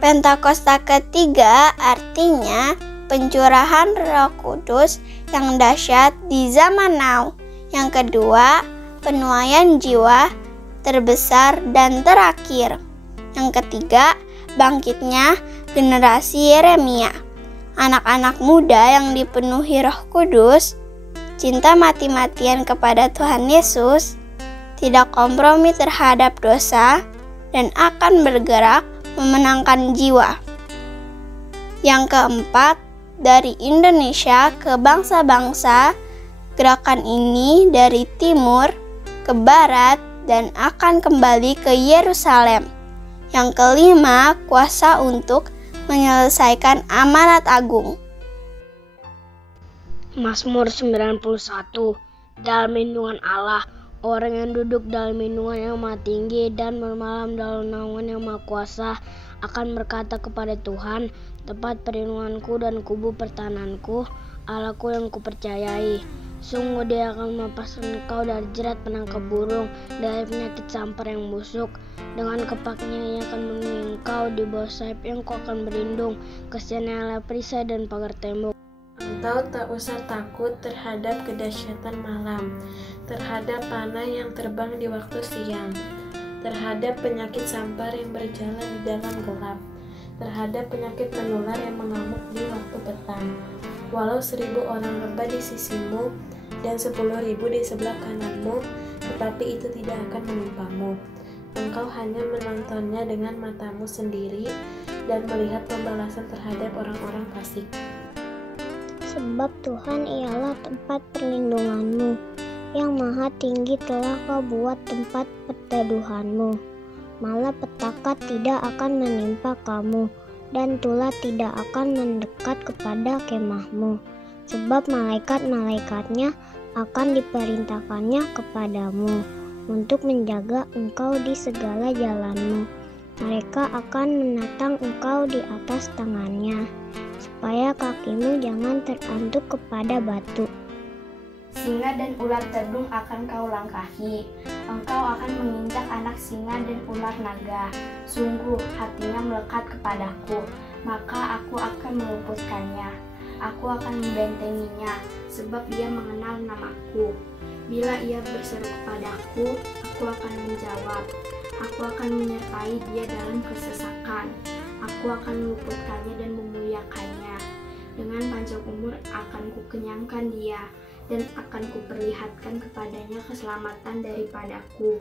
Pentakosta ketiga artinya pencurahan Roh Kudus yang dahsyat di zaman now. Yang kedua, penuaian jiwa terbesar dan terakhir. Yang ketiga, bangkitnya generasi Yeremia. Anak-anak muda yang dipenuhi Roh Kudus, cinta mati-matian kepada Tuhan Yesus, tidak kompromi terhadap dosa, dan akan bergerak memenangkan jiwa. Yang keempat, dari Indonesia ke bangsa-bangsa, gerakan ini dari timur ke barat dan akan kembali ke Yerusalem. Yang kelima, kuasa untuk menyelesaikan amanat agung. Mazmur 91. Dalam lindungan Allah, orang yang duduk dalam lindungan yang Maha Tinggi dan bermalam dalam naungan yang Maha Kuasa akan berkata kepada Tuhan, tempat perlindunganku dan kubu pertahananku, Allahku yang kupercayai. Sungguh Dia akan melepaskan engkau dari jerat penangkap burung, dari penyakit sampar yang busuk. Dengan kepaknya Ia akan melindungi engkau, di bawah sayap-Nya engkau akan berlindung. Kasihan-Nya adalah perisai dan pagar tembok. Engkau tak usah takut terhadap kedahsyatan malam, terhadap panah yang terbang di waktu siang, terhadap penyakit sampar yang berjalan di dalam gelap, terhadap penyakit menular yang mengamuk di waktu petang. Walau 1000 orang rebah di sisimu dan 10.000 di sebelah kananmu, tetapi itu tidak akan menimpamu. Engkau hanya menontonnya dengan matamu sendiri dan melihat pembalasan terhadap orang-orang fasik. Sebab Tuhan ialah tempat perlindunganmu, yang Maha Tinggi telah Kau buat tempat perteduhanmu. Malapetaka tidak akan menimpa kamu, dan tulah tidak akan mendekat kepada kemahmu. Sebab malaikat-malaikatnya akan diperintahkannya kepadamu, untuk menjaga engkau di segala jalanmu. Mereka akan menatang engkau di atas tangannya, supaya kakimu jangan terantuk kepada batu. Singa dan ular tedung akan kau langkahi. Engkau akan menginjak anak singa dan ular naga. Sungguh hatinya melekat kepadaku, maka aku akan meluputkannya. Aku akan membentenginya, sebab dia mengenal namaku. Bila ia berseru kepadaku, aku akan menjawab. Aku akan menyertai dia dalam kesesakan. Aku akan meluputkannya dan memuliakannya. Dengan panjang umur akan kukenyangkan dia, dan akan kuperlihatkan kepadanya keselamatan daripadaku.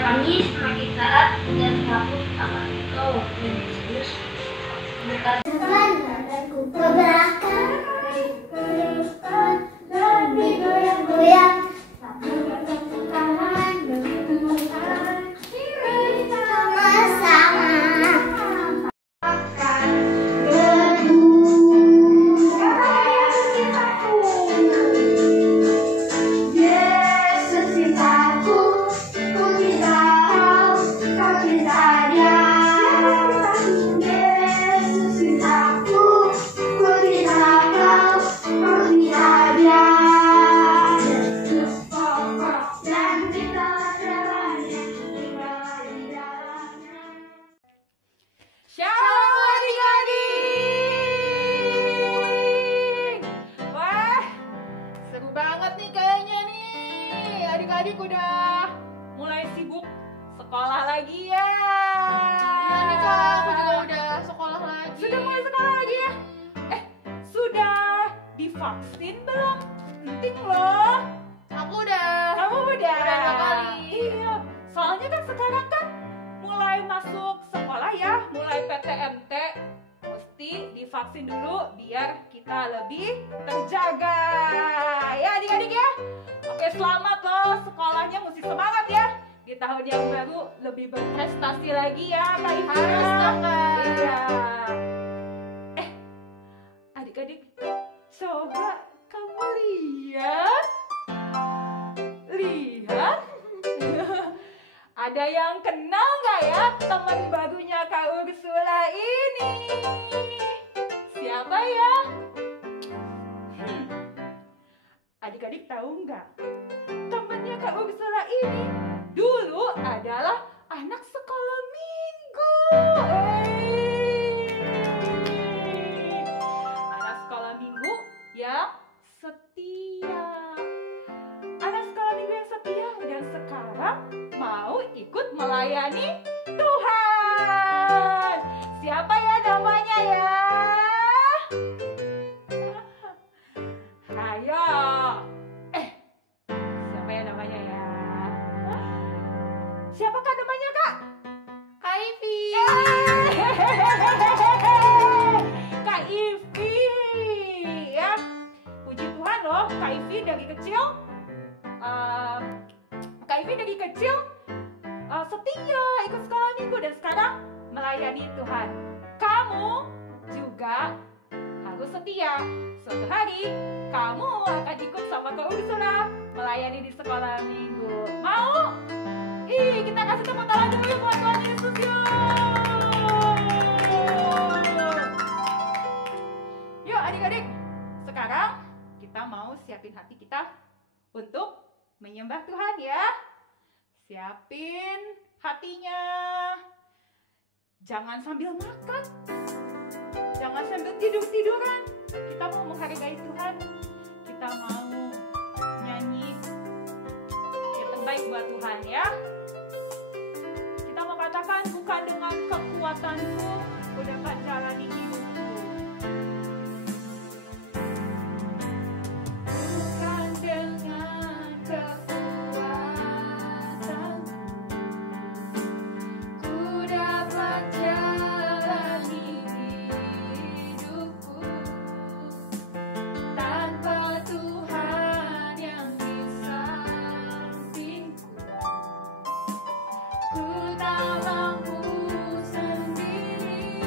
Kami semakin taat dan takut akan Engkau, Yesus. Tuhan aku keberatan, teruskan dan digoyang-goyang. adik-adik udah mulai sibuk sekolah lagi ya? Iya nih Kak, aku juga udah sekolah lagi. Sudah mulai sekolah lagi ya? Sudah divaksin belum? Penting loh. Aku udah. Kamu udah? Udah 2 kali. Iya, soalnya kan sekarang kan mulai masuk sekolah ya, mulai PTMT. Mesti divaksin dulu biar kita lebih terjaga. Ya adik-adik ya. Oke, selamat loh, sekolahnya mesti semangat ya. Di tahun yang baru lebih berprestasi lagi ya Kak Iva. Harus dong, Kak. Iya. Adik-adik, coba kamu lihat. Lihat. Ada yang kenal nggak ya teman barunya Kak Ursula ini? Siapa ya? Adik-adik tahu nggak? Temannya Kak Ursula ini dulu adalah anak sekolah minggu. Anak sekolah minggu yang setia. Anak sekolah minggu yang setia dan sekarang mau ikut melayani Tuhan. Siapa ya namanya ya? Ayo. Siapa ya namanya ya? Siapakah namanya Kak? Kak Ivi. Kak Ivi ya. Puji Tuhan loh, Kak Ivi dari kecil setia ikut sekolah minggu dan sekarang melayani Tuhan. Kamu juga harus setia. Suatu hari kamu akan ikut sama Kak Ursula melayani di sekolah minggu. Mau? Kita kasih tepuk tangan dulu ya buat Tuhan Yesus yuk adik-adik. Sekarang kita mau siapin hati kita untuk menyembah Tuhan ya. Siapin hatinya. Jangan sambil makan. Jangan sambil tidur-tiduran. Kita mau menghargai Tuhan. Kita mau nyanyi yang terbaik buat Tuhan ya. Kita mau katakan, bukan dengan kekuatanku ku dapat jalani hidupku. Bukan dengan kekuatan ku dapat jalani hidupku. Tanpa Tuhan yang di sampingku, ku tak mampu sendiri.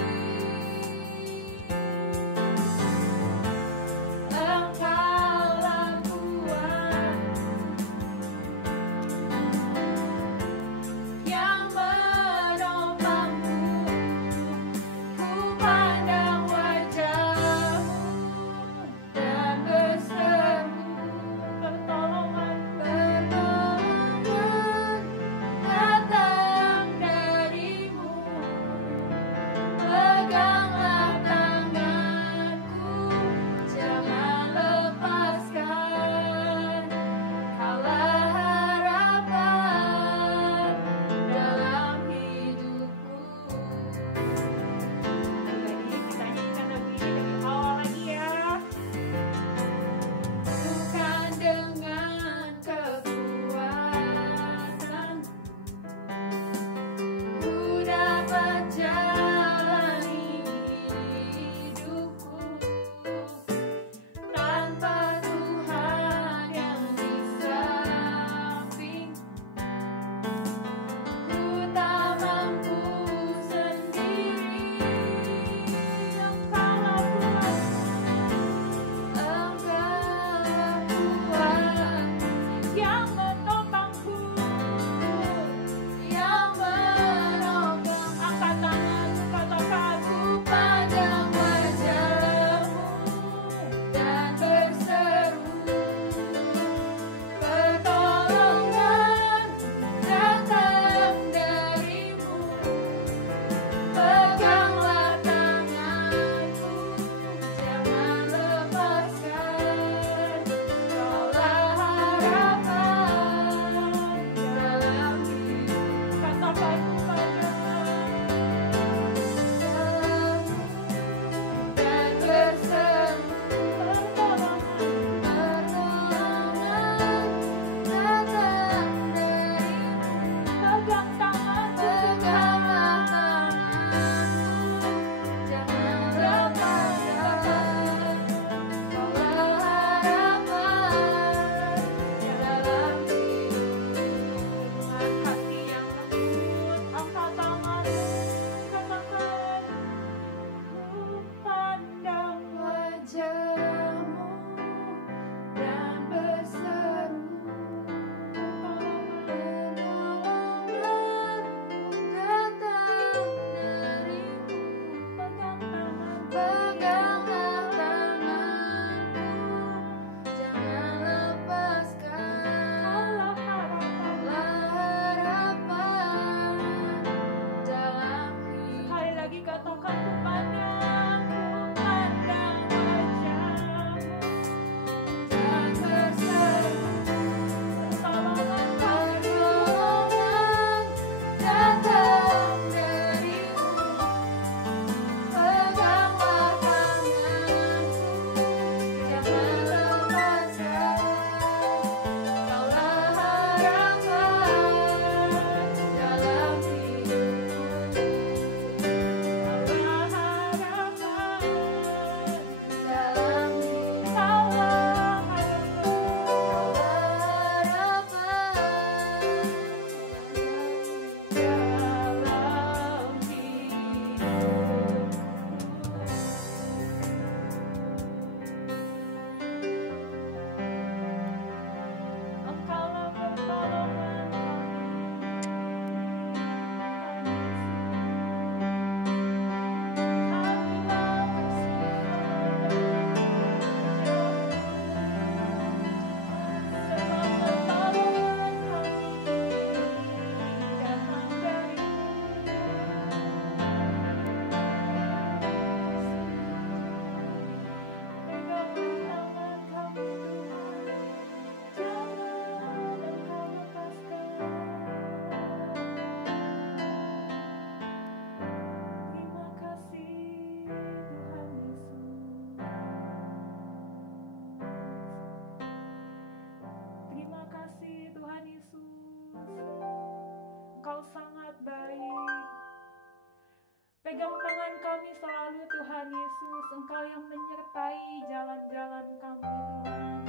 Engkau yang menyertai jalan-jalan kami Tuhan.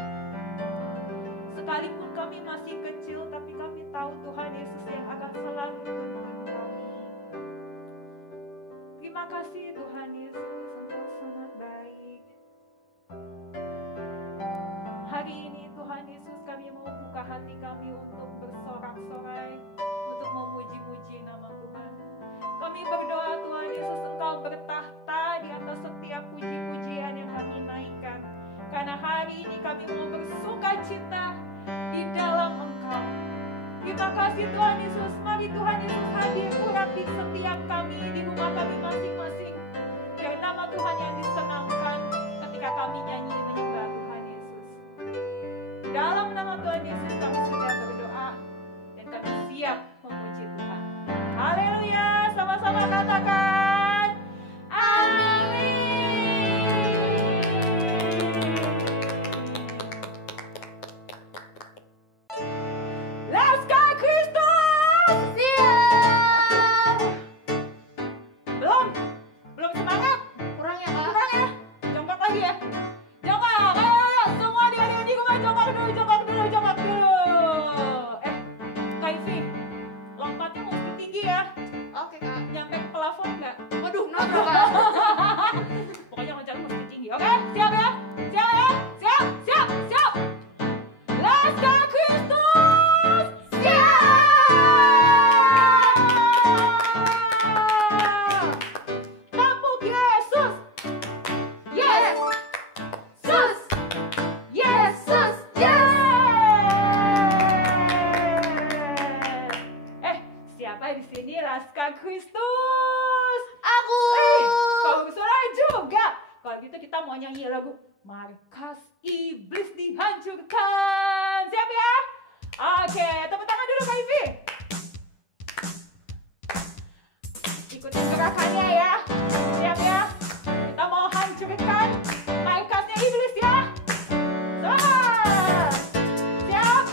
Sekalipun kami masih kecil, tapi kami tahu Tuhan Yesus yang akan selalu tuntun kami. Terima kasih Tuhan Yesus, Engkau sangat baik. Hari ini Tuhan Yesus, kami mau buka hati kami untuk bersorak-sorai, untuk memuji-muji nama Tuhan. Kami berdoa Tuhan Yesus, Engkau bertahta di atas setiap puji-pujian yang kami naikkan. Karena hari ini kami mau bersuka cita di dalam Engkau. Terima kasih Tuhan Yesus. Mari Tuhan Yesus hadir urapi setiap kami di rumah kami masing-masing. Biar nama Tuhan yang disenangkan ketika kami nyanyi menyembah Tuhan Yesus. Dalam nama Tuhan Yesus kami sudah berdoa dan kami siap memuji Tuhan. Haleluya, sama-sama katakan amin. Laskar Kristus siap. Belum semangat? Kurang ya, Kak? Kurang ya? Jongkok lagi ya? Jongkok, ayo, semua di rumah jongkok dulu. Kak Ivy, lompatnya mesti tinggi ya. Oke, Kak. Nyampe ke plafon nggak? Waduh, nabrak, Kak. Pokoknya loncatnya mesti tinggi, oke? Siap ya? Siap ya? Siap. Laskar Kristus siap. Tepuk Yesus. Yes. Sus. Yesus. Yes. Siapa di sini Laskar Kristus? Aku. Kalau suara juga. Kalau gitu kita mau nyanyi lagu Markas Iblis Dihancurkan. Siap ya? Oke, tepuk tangan dulu Kak Ivy. Ikutin gerakannya ya. Siap ya? Kita mau hancurkan markasnya iblis ya. Semangat. Siap?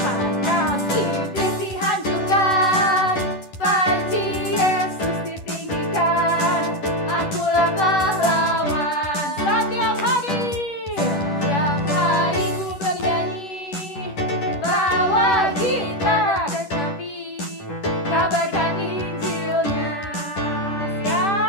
Markas iblis dihancurkan, panji Yesus ditinggikan. Akulah pahlawan setiap hari ku bernyanyi bahwa kita tetapi kabarkan Injilnya. Siap?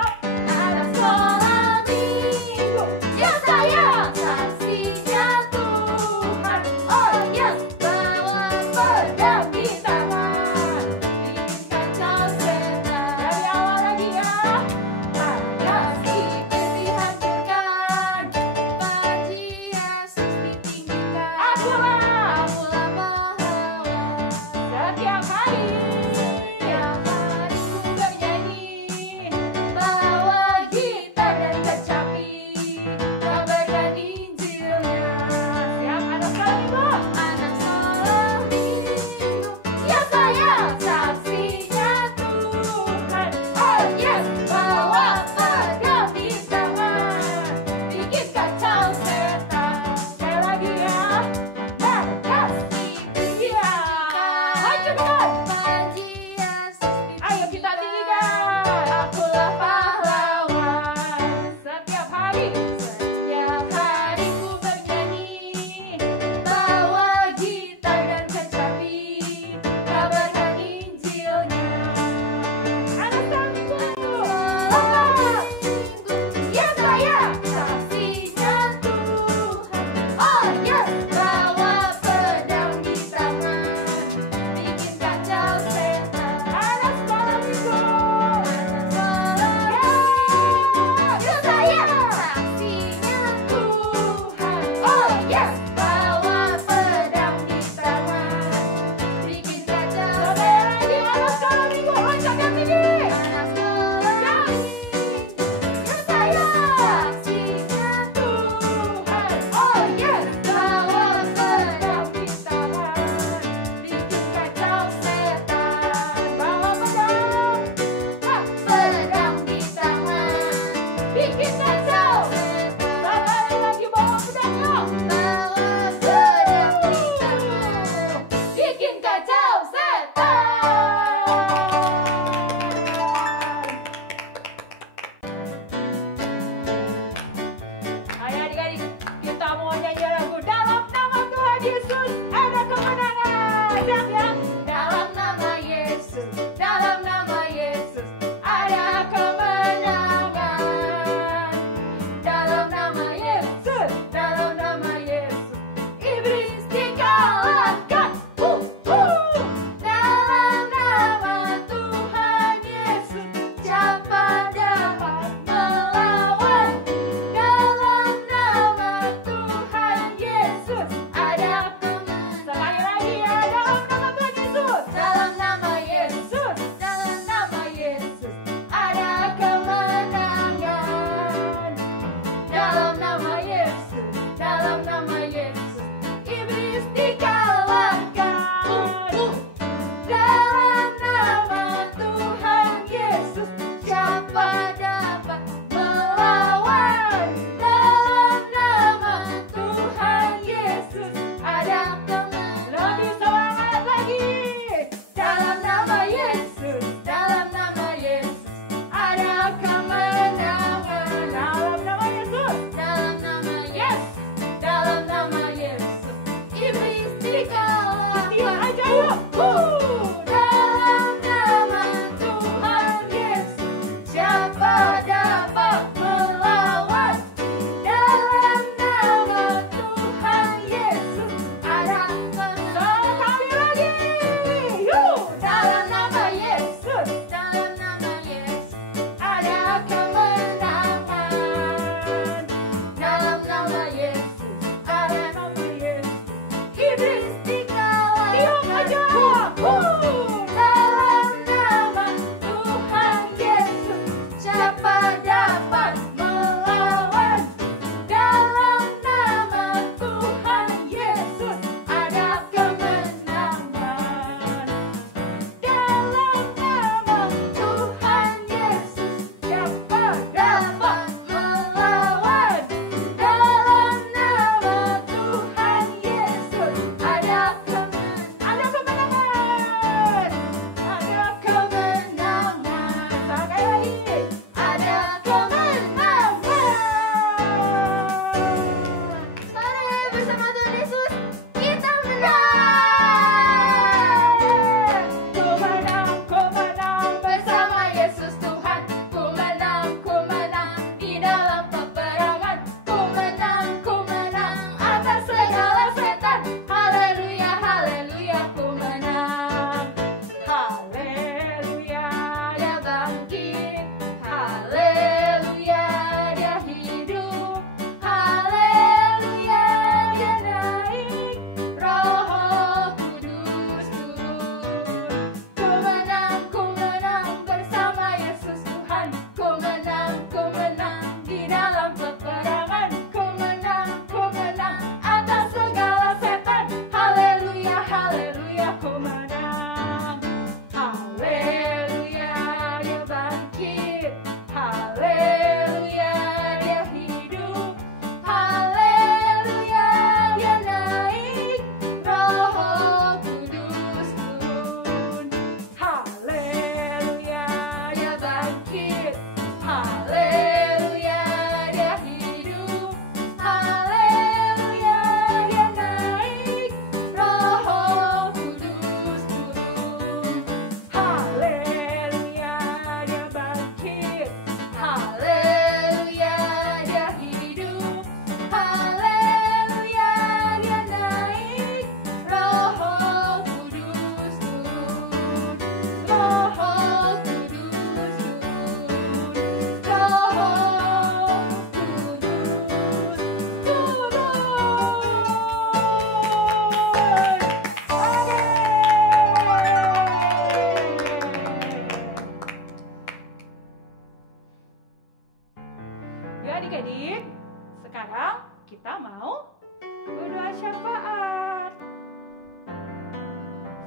kita mau berdoa syafaat.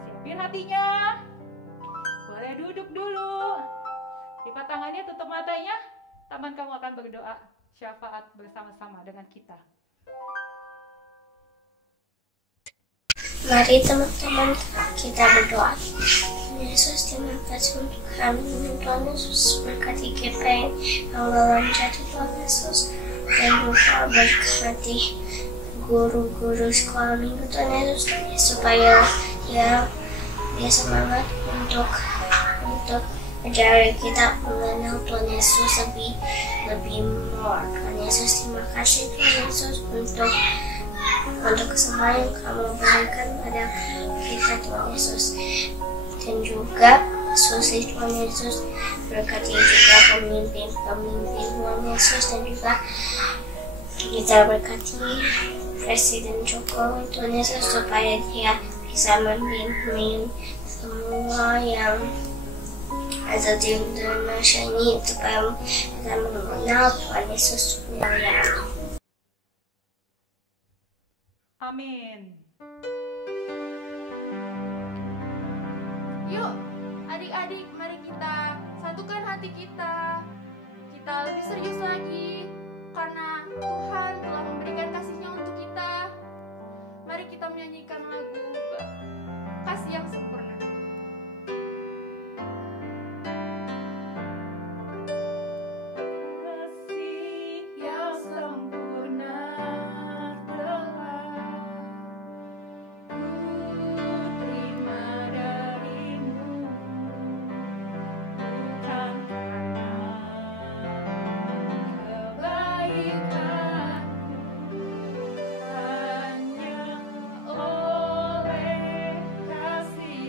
Siapin hatinya. Boleh duduk dulu. Lipat tangannya, tutup matanya. Teman kamu akan berdoa syafaat bersama-sama dengan kita. Mari teman-teman kita berdoa. Yesus, terima kasih untuk kami. Tuhan Yesus, berkati kita yang dalam jatuh Tuhan Yesus. Dan juga berkati guru-guru sekolah minggu Tuhan Yesus, supaya dia semangat untuk ajarin kita mengenal Tuhan Yesus lebih more. Tuhan Yesus, terima kasih Tuhan Yesus untuk kesembuhan yang kamu berikan pada kita Tuhan Yesus. Dan juga susi Tuhan Yesus, berkati juga pemimpin Tuhan Yesus, dan juga kita berkati Presiden Jokowi Tuhan Yesus, supaya dia bisa memimpin semua yang ada di Indonesia ini, supaya kita mengenal Tuhan Yesus yang Amin. Yuk, adik-adik, mari kita satukan hati kita. Kita lebih serius lagi, karena Tuhan telah memberikan kasih-Nya untuk kita. Mari kita menyanyikan lagu Kasih yang Sempurna. Kasih yang sempurna telah terima darimu, bukan karena kebaikanku, hanya oleh kasih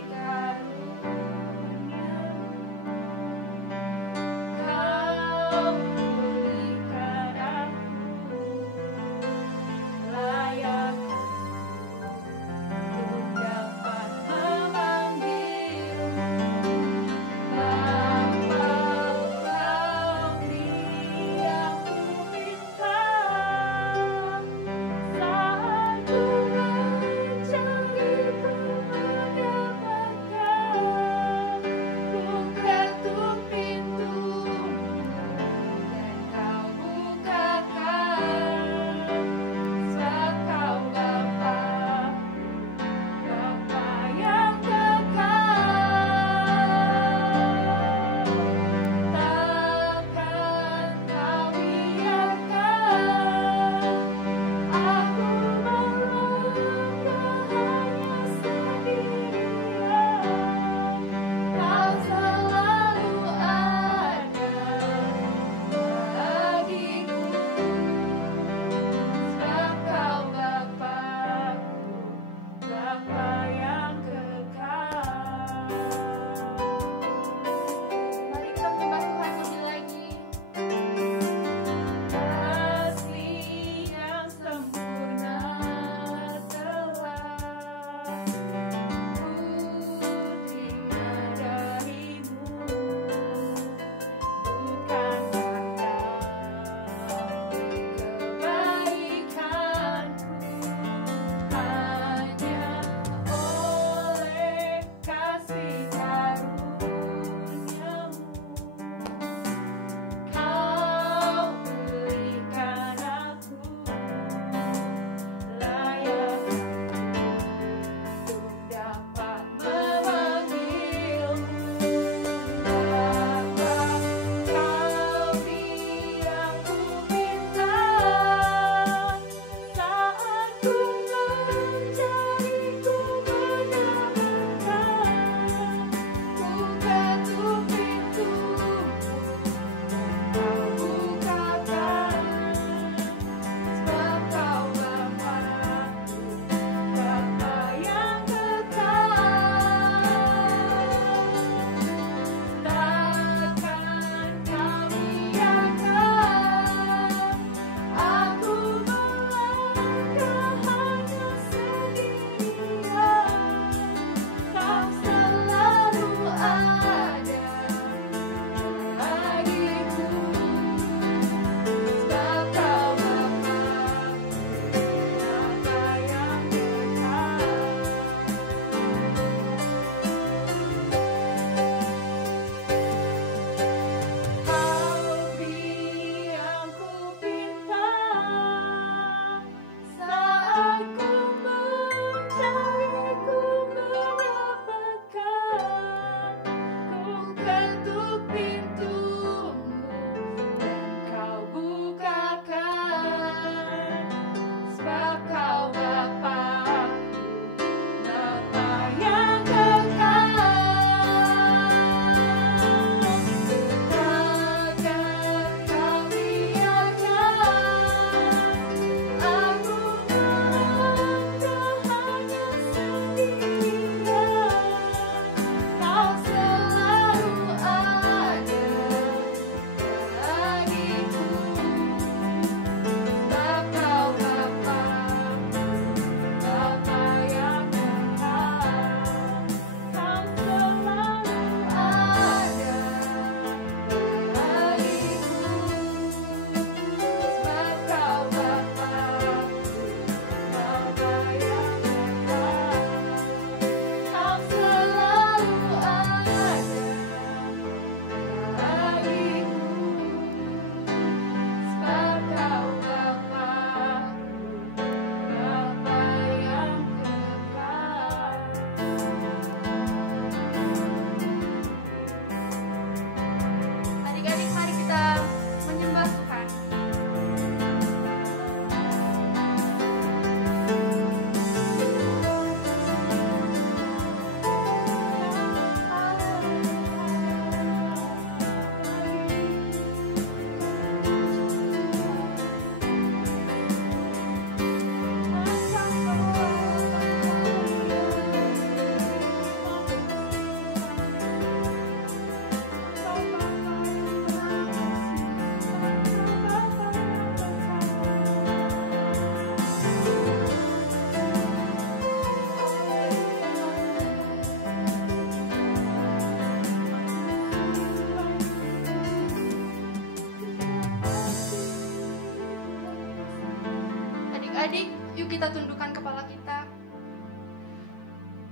Adik-adik, yuk kita tundukkan kepala kita.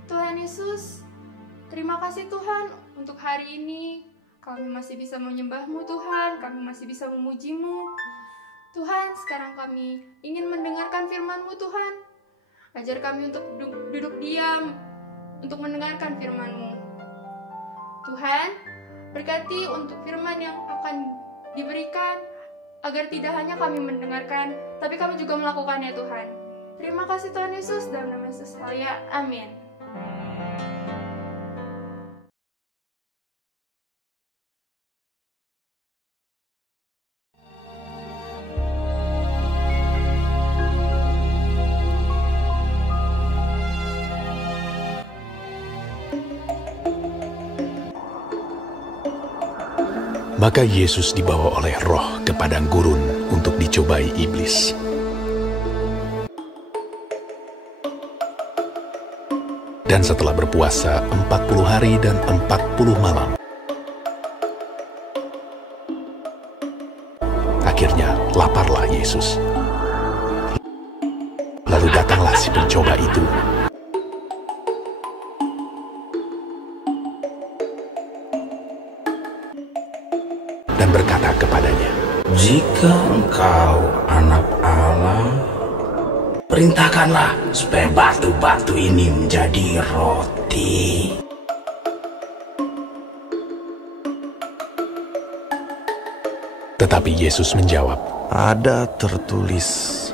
Tuhan Yesus, terima kasih Tuhan untuk hari ini. Kami masih bisa menyembah-Mu Tuhan, kami masih bisa memuji-Mu. Tuhan, sekarang kami ingin mendengarkan firman-Mu Tuhan. Ajar kami untuk duduk diam, untuk mendengarkan firman-Mu. Tuhan, berkati untuk firman yang akan diberikan, agar tidak hanya kami mendengarkan, tapi kami juga melakukannya Tuhan. Terima kasih Tuhan Yesus, dalam nama Yesus Halia, amin. Maka Yesus dibawa oleh Roh ke padang gurun untuk dicobai iblis. Dan setelah berpuasa 40 hari dan 40 malam, akhirnya laparlah Yesus. Lalu datanglah si pencoba itu dan berkata kepadanya, "Jika engkau anak Allah, perintahkanlah supaya batu-batu ini menjadi roti." Tetapi Yesus menjawab, "Ada tertulis,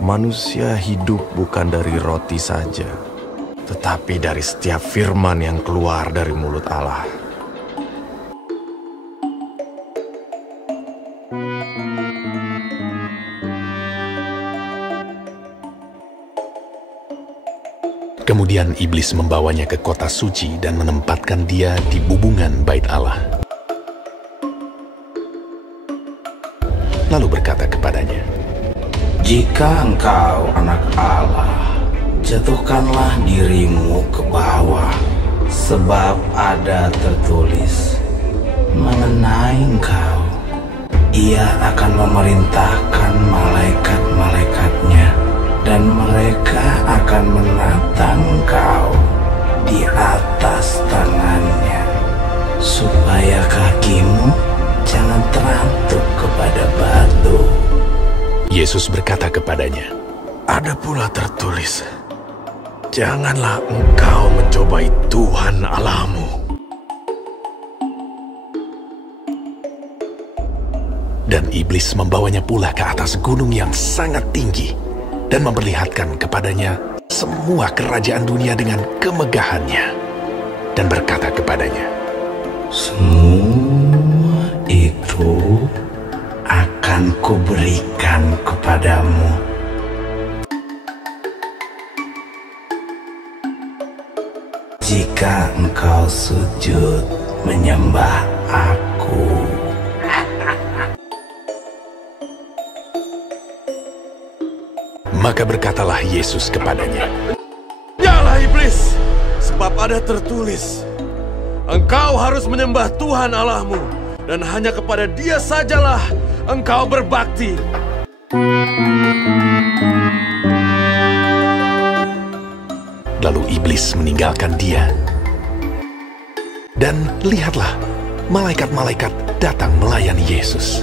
manusia hidup bukan dari roti saja, tetapi dari setiap firman yang keluar dari mulut Allah." Kemudian iblis membawanya ke kota suci dan menempatkan dia di bubungan bait Allah. Lalu berkata kepadanya, "Jika engkau anak Allah, jatuhkanlah dirimu ke bawah, sebab ada tertulis mengenai engkau, Ia akan memerintahkan malaikat-malaikatnya, dan mereka akan menatang engkau di atas tangannya, supaya kakimu jangan terantuk kepada batu." Yesus berkata kepadanya, Ada pula tertulis, janganlah engkau mencobai Tuhan Allahmu. Dan iblis membawanya pula ke atas gunung yang sangat tinggi dan memperlihatkan kepadanya semua kerajaan dunia dengan kemegahannya, dan berkata kepadanya, semua itu akan kuberikan kepadamu jika engkau sujud menyembah aku. Maka berkatalah Yesus kepadanya, Yalah iblis, sebab ada tertulis, engkau harus menyembah Tuhan Allahmu, dan hanya kepada Dia sajalah engkau berbakti. Lalu iblis meninggalkan dia. Dan lihatlah, malaikat-malaikat datang melayani Yesus.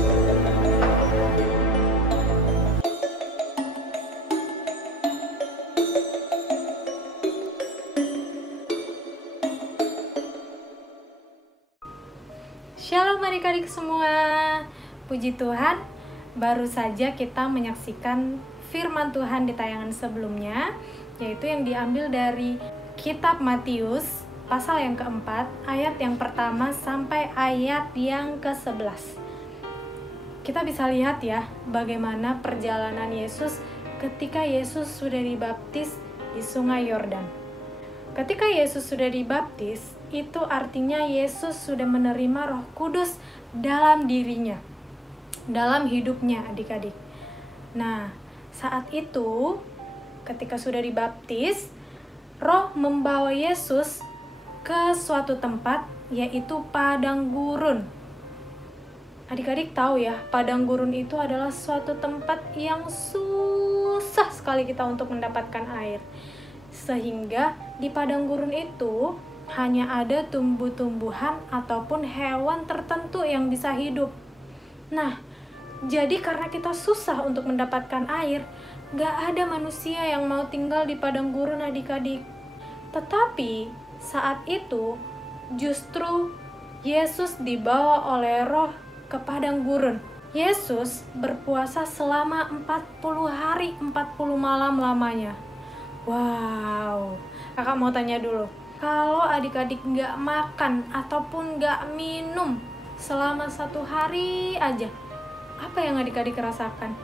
Shalom adik-adik semua, puji Tuhan, baru saja kita menyaksikan firman Tuhan di tayangan sebelumnya, yaitu yang diambil dari kitab Matius, pasal yang keempat, ayat yang pertama sampai ayat yang ke-11. Kita bisa lihat ya, bagaimana perjalanan Yesus ketika Yesus sudah dibaptis di sungai Yordan. Ketika Yesus sudah dibaptis, itu artinya Yesus sudah menerima Roh Kudus dalam dirinya, dalam hidupnya adik-adik. Nah, saat itu ketika sudah dibaptis, Roh membawa Yesus ke suatu tempat, yaitu padang gurun. Adik-adik tahu ya, padang gurun itu adalah suatu tempat yang susah sekali kita untuk mendapatkan air. Sehingga di padang gurun itu hanya ada tumbuh-tumbuhan ataupun hewan tertentu yang bisa hidup. Nah, jadi karena kita susah untuk mendapatkan air, gak ada manusia yang mau tinggal di padang gurun adik-adik. Tetapi saat itu justru Yesus dibawa oleh Roh ke padang gurun. Yesus berpuasa selama 40 hari 40 malam lamanya. Wow, kakak mau tanya dulu, kalau adik-adik nggak makan ataupun nggak minum selama 1 hari aja, apa yang adik-adik rasakan?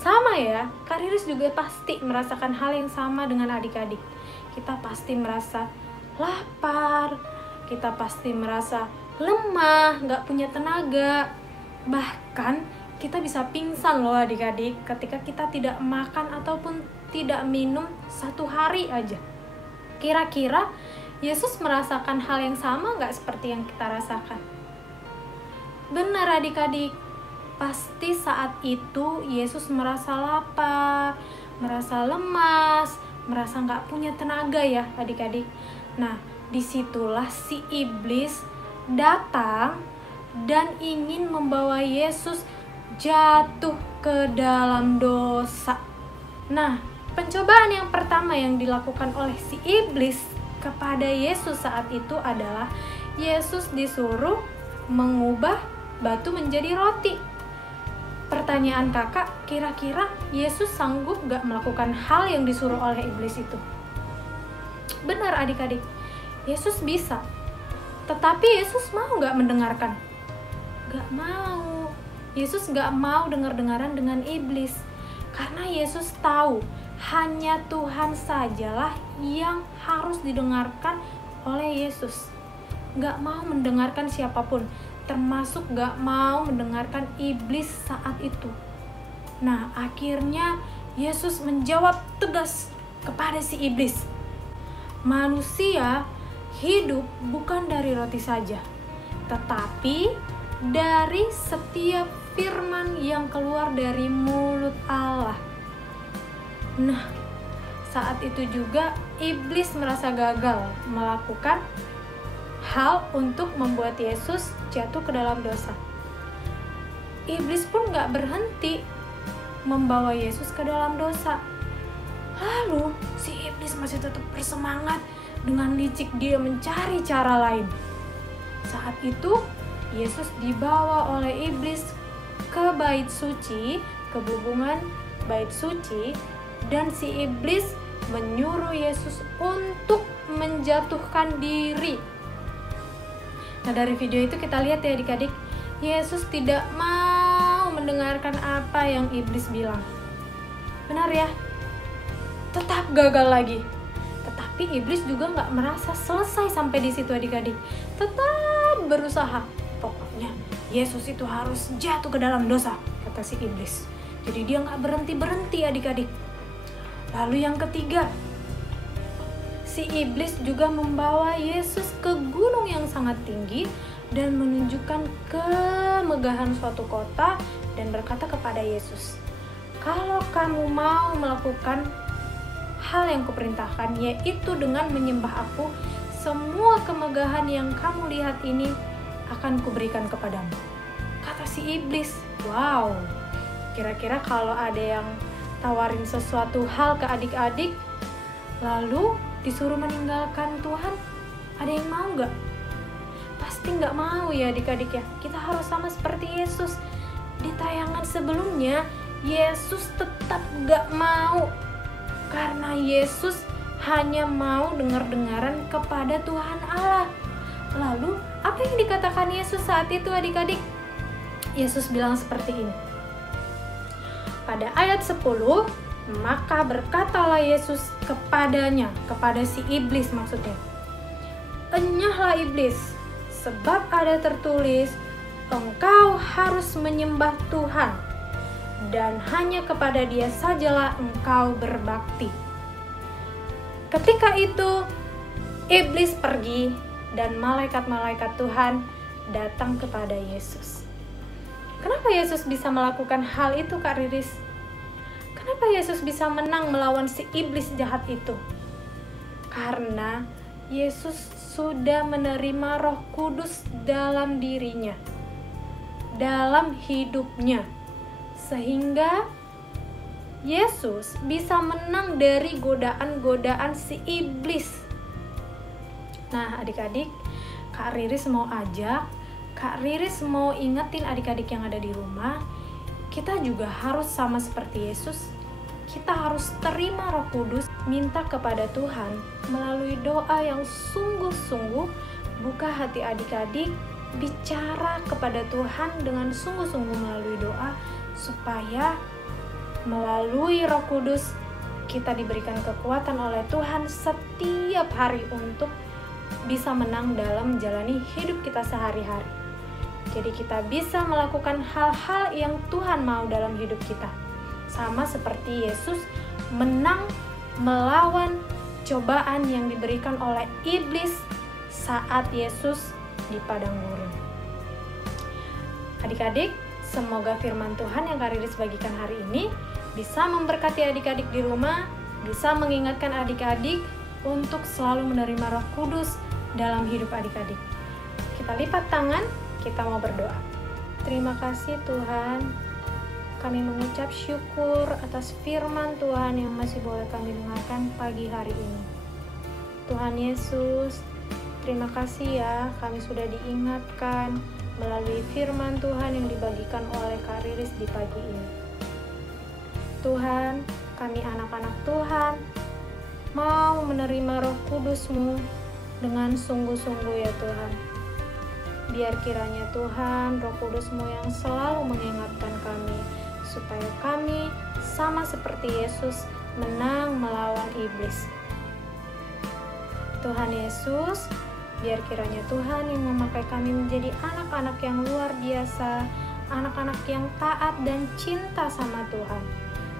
Sama ya, Kak Riris juga pasti merasakan hal yang sama dengan adik-adik. Kita pasti merasa lapar, kita pasti merasa lemah, nggak punya tenaga. Bahkan kita bisa pingsan loh adik-adik ketika kita tidak makan ataupun tidak minum 1 hari aja. Kira-kira Yesus merasakan hal yang sama nggak seperti yang kita rasakan? Benar adik-adik, pasti saat itu Yesus merasa lapar, merasa lemas, merasa nggak punya tenaga ya adik-adik. Nah, disitulah si iblis datang dan ingin membawa Yesus jatuh ke dalam dosa. Nah, pencobaan yang pertama yang dilakukan oleh si iblis kepada Yesus saat itu adalah Yesus disuruh mengubah batu menjadi roti. Pertanyaan kakak, kira-kira Yesus sanggup gak melakukan hal yang disuruh oleh iblis itu? Benar adik-adik, Yesus bisa. Tetapi Yesus mau gak mendengarkan? Gak mau. Yesus gak mau dengar-dengaran dengan iblis. Karena Yesus tahu hanya Tuhan sajalah yang harus didengarkan oleh Yesus. Gak mau mendengarkan siapapun, termasuk gak mau mendengarkan iblis saat itu. Nah, akhirnya Yesus menjawab tegas kepada si iblis. Manusia hidup bukan dari roti saja, tetapi dari setiap firman yang keluar dari mulut Allah. Nah, saat itu juga iblis merasa gagal melakukan hal untuk membuat Yesus jatuh ke dalam dosa. Iblis pun gak berhenti. membawa Yesus ke dalam dosa. Lalu si iblis masih tetap bersemangat, dengan licik dia mencari cara lain. Saat itu Yesus dibawa oleh iblis ke bait suci, ke hubungan bait suci, dan si iblis menyuruh Yesus untuk menjatuhkan diri. Nah, dari video itu kita lihat ya adik-adik, Yesus tidak mau mendengarkan apa yang iblis bilang. Benar ya? Tetap gagal lagi. Tetapi iblis juga nggak merasa selesai sampai di situ adik-adik. Tetap berusaha. Pokoknya Yesus itu harus jatuh ke dalam dosa, kata si iblis. Jadi dia nggak berhenti-berhenti adik-adik. Lalu yang ketiga, si iblis juga membawa Yesus ke gunung yang sangat tinggi dan menunjukkan kemegahan suatu kota dan berkata kepada Yesus, "Kalau kamu mau melakukan hal yang kuperintahkan, yaitu dengan menyembah aku, semua kemegahan yang kamu lihat ini akan kuberikan kepadamu," kata si iblis. Wow, kira-kira kalau ada yang tawarin sesuatu hal ke adik-adik lalu disuruh meninggalkan Tuhan, ada yang mau nggak? Pasti nggak mau ya adik-adik ya. Kita harus sama seperti Yesus. Di tayangan sebelumnya Yesus tetap nggak mau, karena Yesus hanya mau dengar-dengaran kepada Tuhan Allah. Lalu apa yang dikatakan Yesus saat itu adik-adik? Yesus bilang seperti ini. Pada ayat 10, maka berkatalah Yesus kepadanya, kepada si iblis maksudnya, "Enyahlah iblis, sebab ada tertulis, engkau harus menyembah Tuhan, dan hanya kepada Dia sajalah engkau berbakti." Ketika itu, iblis pergi dan malaikat-malaikat Tuhan datang kepada Yesus. Kenapa Yesus bisa melakukan hal itu, Kak Riris? Kenapa Yesus bisa menang melawan si iblis jahat itu? Karena Yesus sudah menerima Roh Kudus dalam dirinya, dalam hidupnya, sehingga Yesus bisa menang dari godaan-godaan si iblis. Nah, adik-adik, Kak Riris mau ajak, Kak Riris mau ingetin adik-adik yang ada di rumah, kita juga harus sama seperti Yesus. Kita harus terima Roh Kudus, minta kepada Tuhan melalui doa yang sungguh-sungguh, buka hati adik-adik, bicara kepada Tuhan dengan sungguh-sungguh melalui doa, supaya melalui Roh Kudus kita diberikan kekuatan oleh Tuhan setiap hari untuk bisa menang dalam menjalani hidup kita sehari-hari. Jadi kita bisa melakukan hal-hal yang Tuhan mau dalam hidup kita. Sama seperti Yesus menang melawan cobaan yang diberikan oleh iblis saat Yesus di padang gurun. Adik-adik, semoga firman Tuhan yang Kak Riris bagikan hari ini bisa memberkati adik-adik di rumah, bisa mengingatkan adik-adik untuk selalu menerima Roh Kudus dalam hidup adik-adik. Kita lipat tangan, kita mau berdoa. Terima kasih Tuhan, kami mengucap syukur atas firman Tuhan yang masih boleh kami dengarkan pagi hari ini. Tuhan Yesus, terima kasih ya, kami sudah diingatkan melalui firman Tuhan yang dibagikan oleh Kak Riris di pagi ini. Tuhan, kami anak-anak Tuhan mau menerima Roh Kudus-Mu dengan sungguh-sungguh ya Tuhan. Biar kiranya Tuhan, Roh Kudus-Mu yang selalu mengingatkan kami, supaya kami sama seperti Yesus menang melawan iblis. Tuhan Yesus, biar kiranya Tuhan yang memakai kami menjadi anak-anak yang luar biasa, anak-anak yang taat dan cinta sama Tuhan.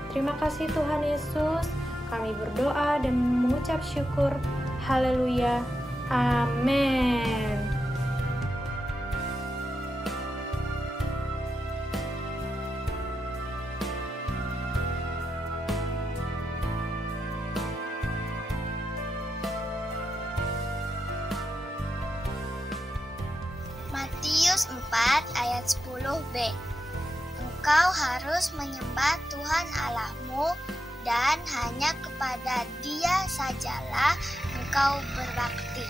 Terima kasih Tuhan Yesus, kami berdoa dan mengucap syukur. Haleluya. Amin. Matius 4 ayat 10b. engkau harus menyembah Tuhan Allahmu dan hanya kepada Dia sajalah engkau berbakti.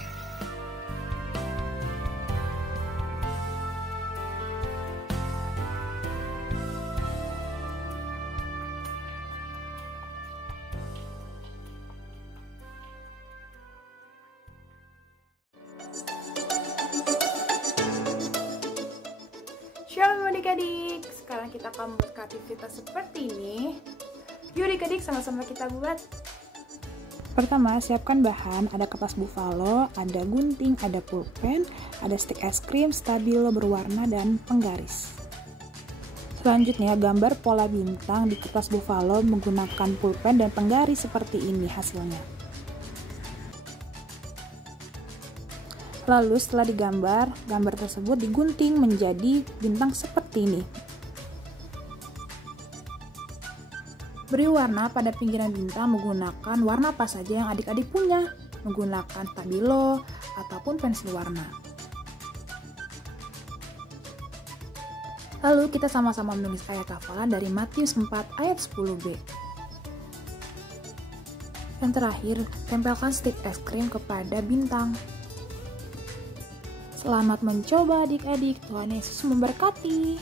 Shalom adik-adik, sekarang kita akan membuat aktivitas seperti ini. Yuk adik-adik sama-sama kita buat. Pertama, siapkan bahan, ada kertas buffalo, ada gunting, ada pulpen, ada stik es krim, stabilo berwarna, dan penggaris. Selanjutnya, gambar pola bintang di kertas buffalo menggunakan pulpen dan penggaris seperti ini hasilnya. Lalu setelah digambar, gambar tersebut digunting menjadi bintang seperti ini. Beri warna pada pinggiran bintang menggunakan warna apa saja yang adik-adik punya, menggunakan stabilo ataupun pensil warna. Lalu kita sama-sama menulis ayat hafalan dari Matius 4 ayat 10b. Dan terakhir, tempelkan stik es krim kepada bintang. Selamat mencoba adik-adik, Tuhan Yesus memberkati.